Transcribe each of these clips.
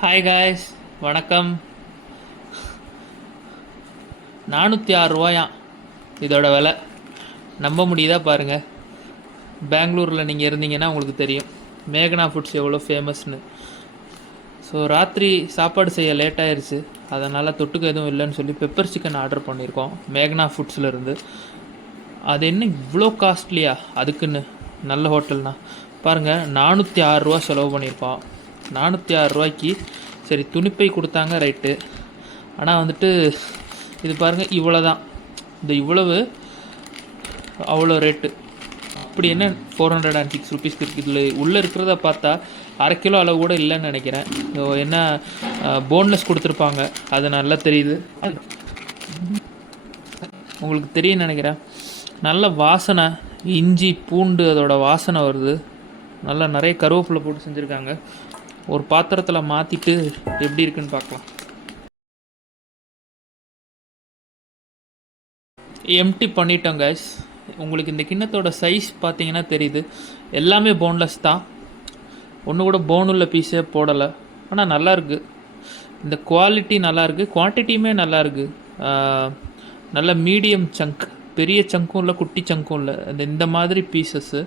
Hi guys, வணக்கம். 406 இதோட விலை. நம்ப முடியுதா பாருங்கள். பெங்களூரில் நீங்கள் இருந்தீங்கன்னா உங்களுக்கு தெரியும் மேகனா ஃபுட்ஸ் எவ்வளோ ஃபேமஸ்னு. ஸோ ராத்திரி சாப்பாடு செய்ய லேட் ஆயிடுச்சு, அதனால் தொட்டுக்க எதுவும் இல்லைன்னு சொல்லி பெப்பர் சிக்கன் ஆர்டர் பண்ணியிருக்கோம் மேகனா ஃபுட்ஸ்லேருந்து. அது என்ன இவ்வளோ காஸ்ட்லியா? அதுக்குன்னு நல்ல ஹோட்டல்னா பாருங்கள், 406 செலவு பண்ணியிருக்கோம். 406 சரி துணிப்பை கொடுத்தாங்க, ரைட்டு. ஆனால் வந்துட்டு இது பாருங்கள், இவ்வளோ தான். இந்த இவ்வளவு அவ்வளோ ரேட்டு. அப்படி என்ன 406 ருபீஸ்க்கு இருக்குது? இதில் உள்ளே இருக்கிறத பார்த்தா அரை கிலோ அளவு கூட இல்லைன்னு நினைக்கிறேன். என்ன போன்லெஸ் கொடுத்துருப்பாங்க, அது நல்லா தெரியுது. உங்களுக்கு தெரியும்னு நினைக்கிறேன். நல்ல வாசனை, இஞ்சி பூண்டு அதோட வாசனை வருது. நல்லா நிறைய கருவேப்பிலை போட்டு செஞ்சுருக்காங்க. ஒரு பாத்திரத்தில் மாற்றிட்டு எப்படி இருக்குன்னு பார்க்கலாம். எம்டி பண்ணிட்டோம் கைஸ். உங்களுக்கு இந்த கிண்ணத்தோட சைஸ் பார்த்தீங்கன்னா தெரியுது, எல்லாமே போன்லெஸ் தான். ஒன்று கூட போனுள்ள பீஸே போடலை. ஆனால் நல்லாயிருக்கு, இந்த குவாலிட்டி நல்லாயிருக்கு, குவான்டிட்டியுமே நல்லாயிருக்கு. நல்ல மீடியம் சங்க், பெரிய சங்க்கும் இல்லை குட்டி சங்க்கும் இல்லை, இந்த மாதிரி பீசஸ்ஸு.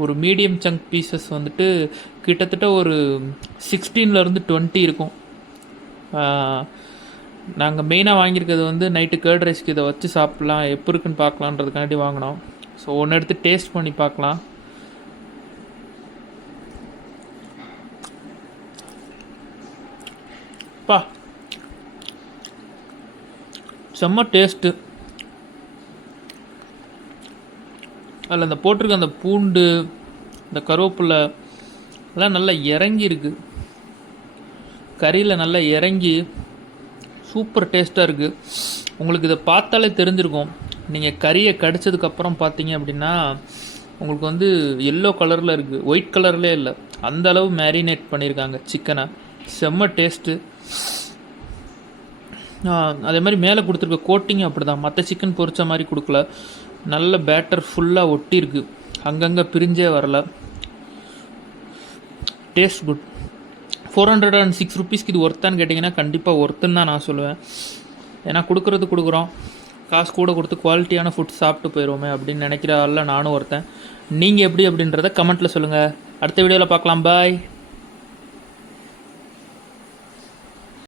ஒரு மீடியம் சங்க் பீசஸ் வந்துட்டு கிட்டத்தட்ட ஒரு 16லேருந்து 20 இருக்கும். நாங்கள் மெயினாக வாங்கியிருக்கிறது வந்து நைட்டு கேர்ட் ரைஸ்க்கு இதை வச்சு சாப்பிட்லாம், எப்போ இருக்குன்னு பார்க்கலான்றதுக்காண்டி வாங்கினோம். ஸோ ஒன்று எடுத்து டேஸ்ட் பண்ணி பார்க்கலாம். பா, செம்ம டேஸ்ட்டு. அதில் அந்த போட்டிருக்க அந்த பூண்டு, இந்த கருவேப்பிலை எல்லாம் நல்லா இறங்கியிருக்கு, கறியில் நல்லா இறங்கி சூப்பர் டேஸ்ட்டாக இருக்குது. உங்களுக்கு இதை பார்த்தாலே தெரிஞ்சிருக்கும். நீங்கள் கறியை கடித்ததுக்கப்புறம் பார்த்தீங்க அப்படின்னா உங்களுக்கு வந்து எல்லோ கலரில் இருக்குது, ஒயிட் கலர்லேயே இல்லை. அந்த அளவு மேரினேட் பண்ணியிருக்காங்க சிக்கனை. செம்ம டேஸ்ட்டு. அதே மாதிரி மேலே கொடுத்துருக்க கோட்டிங் அப்படி தான், மற்ற சிக்கன் பொரிச்ச மாதிரி கொடுக்கல. நல்ல பேட்டர் ஃபுல்லாக ஒட்டியிருக்கு, அங்கங்கே பிரிஞ்சே வரல. Taste good. 406 ருபீஸ்க்கு இது ஒர்த்தான்னு கேட்டிங்கன்னா கண்டிப்பாக ஒர்த்துன்னு தான் நான் சொல்லுவேன். ஏன்னா கொடுக்குறோம், காசு கூட கொடுத்து குவாலிட்டியான ஃபுட் சாப்பிட்டு போயிடுவோமே அப்படின்னு நினைக்கிற ஆளில் நானும் ஒருத்தன். நீங்கள் எப்படி அப்படின்றத கமெண்ட்டில் சொல்லுங்கள். அடுத்த வீடியோவில் பார்க்கலாம். பாய்.